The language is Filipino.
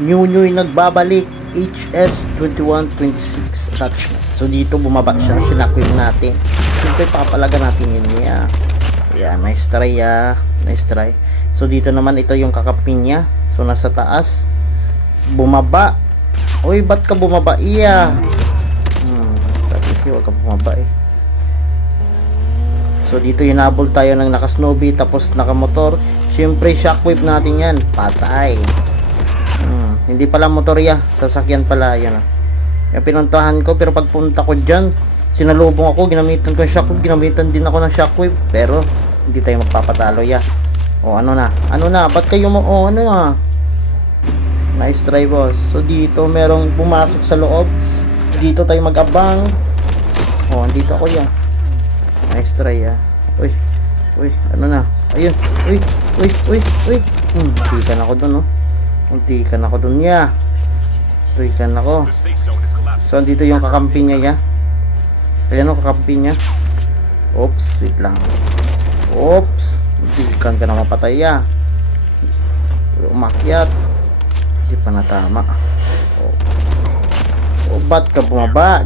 New yung nagbabalik, HS2126 attachment. So dito bumaba siya, sinakwim natin. Siyempre papalaga natin yun niya. Ayan, nice try nice try. So dito naman ito yung kakapin niya. So nasa taas, bumaba. Uy, ba't ka bumaba? Sabi siya, huwag ka bumaba eh. So dito hinabol tayo ng naka-snowbie tapos naka-motor. Siyempre shockwave natin yan, patay. Hindi pala motorya, sasakyan pala yan. Yung pinuntahan ko, pero pagpunta ko dyan, sinalubong ako, ginamitan ko yung shockwave, ginamitan din ako ng shockwave, pero hindi tayo magpapatalo ya. O ano na, ba't kayo mo, ano na. Nice try boss. So dito merong pumasok sa loob, dito tayo mag-abang. O andito ako yan. Nice try uy, ano na, ayun, uy, hindi ka na ako dun hindi ka na ako dun Tuikan ako. So andito yung kakampi niya ayan kakampi niya. Oops, wait lang. Oops, hindi ka na mapatay umakyat, hindi pa natama. Ba't ka bumaba?